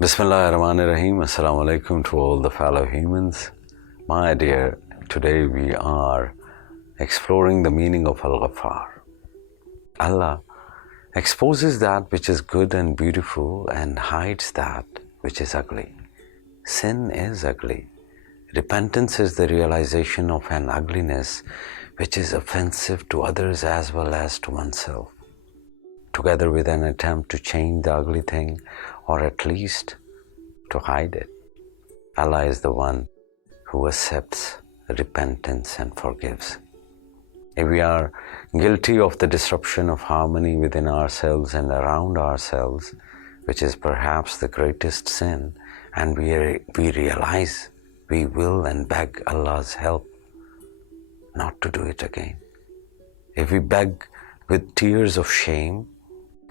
Bismillahirrahmanirrahim. Assalamu alaikum to all the fellow humans. My dear, today we are exploring the meaning of Al-Ghaffar. Allah exposes that which is good and beautiful and hides that which is ugly. Sin is ugly. Repentance is the realization of an ugliness which is offensive to others as well as to oneself, together with an attempt to change the ugly thing or at least to hide it. Allah is the one who accepts repentance and forgives. If we are guilty of the disruption of harmony within ourselves and around ourselves, which is perhaps the greatest sin, and we realize, we will and beg Allah's help not to do it again. If we beg with tears of shame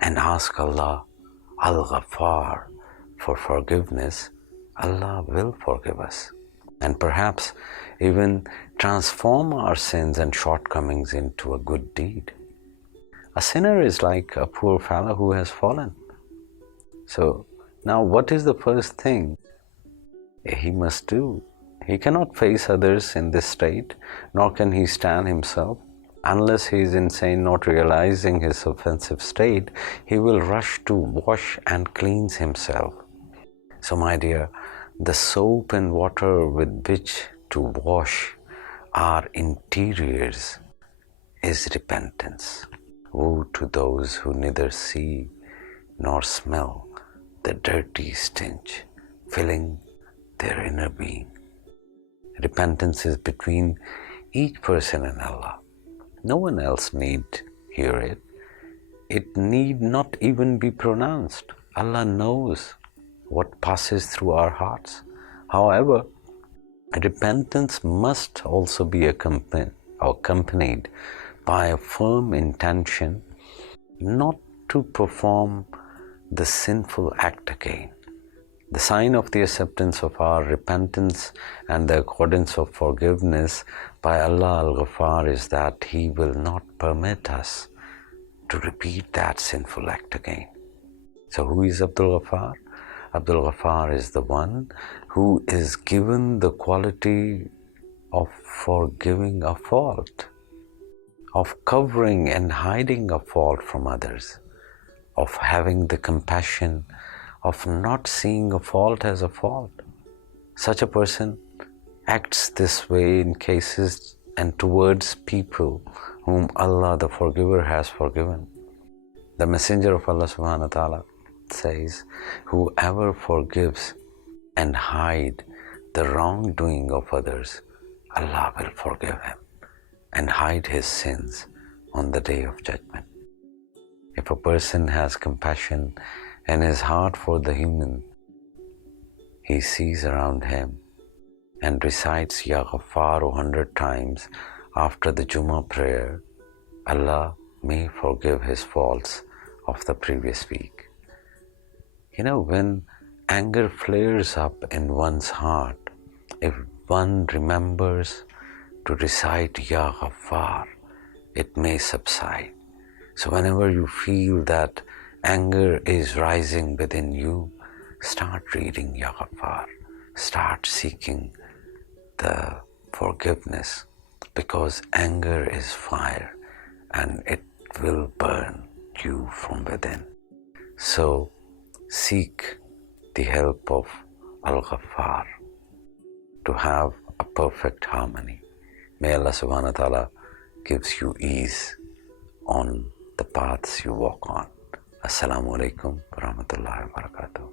and ask Allah, Al-Ghaffar, for forgiveness, Allah will forgive us and perhaps even transform our sins and shortcomings into a good deed. A sinner is like a poor fellow who has fallen. So now what is the first thing he must do? He cannot face others in this state, nor can he stand himself. Unless he is insane, not realizing his offensive state, he will rush to wash and cleanse himself. So my dear, the soap and water with which to wash our interiors is repentance. Woe to those who neither see nor smell the dirty stench filling their inner being. Repentance is between each person and Allah. No one else need hear it. It need not even be pronounced. Allah knows what passes through our hearts. However, repentance must also be accompanied by a firm intention not to perform the sinful act again. The sign of the acceptance of our repentance and the accordance of forgiveness by Allah Al-Ghaffar is that He will not permit us to repeat that sinful act again. So who is Abdul Ghaffar? Abdul Ghaffar is the one who is given the quality of forgiving a fault, of covering and hiding a fault from others, of having the compassion of not seeing a fault as a fault. Such a person acts this way in cases and towards people whom Allah the Forgiver has forgiven. The Messenger of Allah subhanahu wa ta'ala says, whoever forgives and hide the wrongdoing of others, Allah will forgive him and hide his sins on the day of judgment. If a person has compassion in his heart for the human, he sees around him and recites Ya Ghaffar 100 times after the Jummah prayer, Allah may forgive his faults of the previous week. You know, when anger flares up in one's heart, if one remembers to recite Ya Ghaffar, it may subside. So whenever you feel that anger is rising within you, start reading Ya Ghaffar, start seeking the forgiveness, because anger is fire and it will burn you from within. So seek the help of Al-Ghaffar to have a perfect harmony. May Allah subhanahu wa ta'ala gives you ease on the paths you walk on. Assalamu alaikum wa rahmatullahi wa barakatuh.